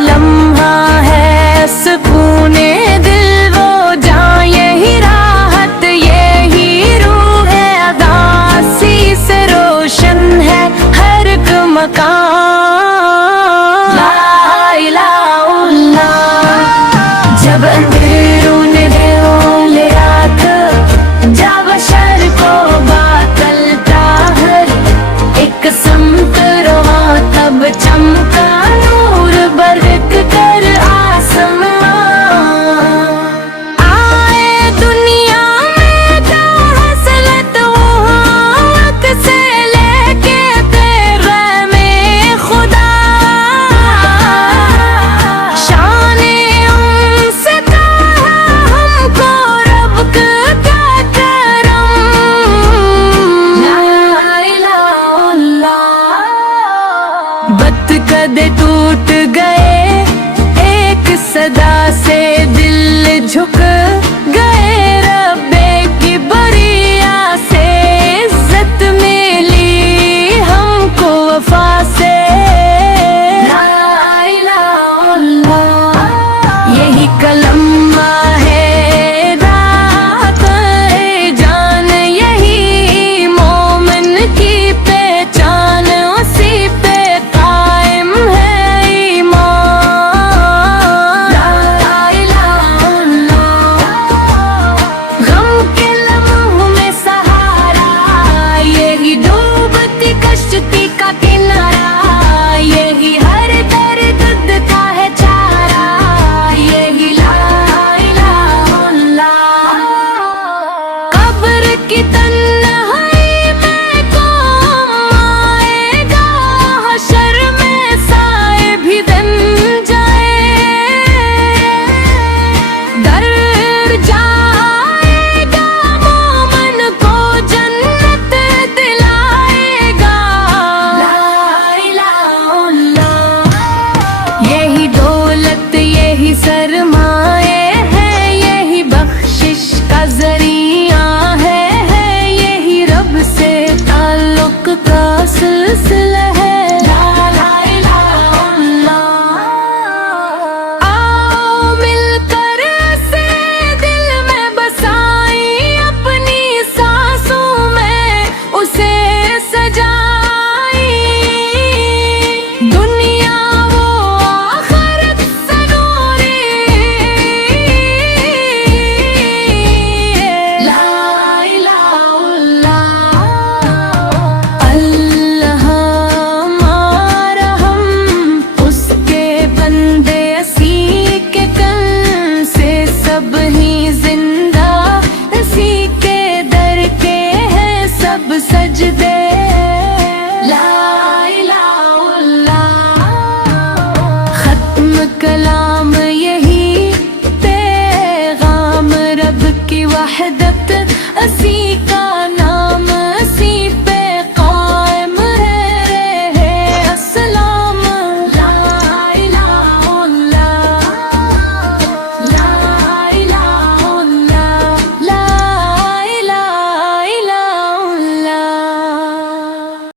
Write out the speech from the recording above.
لمحہ ہے سکونے دل وہ جاں یہی راحت یہی روح ہے اداسی سے روشن ہے ہر ایک مکان لا الہ الا اللہ جب اندھیروں نے دیوں لے رات جا بشر کو باطل کا ہر ایک سمت رواں تب چمکا برق کر آسمان آئے دنیا میں کا حسلت وہاں سے لے کے تیرے میں خدا شان ان سے کہا ہم کو رب کا کرم لا الہ الا اللہ بت کدے ٹوٹ گئے صدا سے دل جھک گئے ربے کی بریا سے عزت ملی ہم کو وفا سے لا الہ اللہ یہی کلمہ ہے ذات جان یہی مومن کی پہچان اسی پہ قائم ہے سرمائے ہے یہی بخشش کا ذریعہ ہے یہی رب سے تعلق کا سلسلہ ہے لا الہ اللہ آؤ مل کر سے دل میں بسائی اپنی سانسوں میں اسے سجائی دنیا سجدہ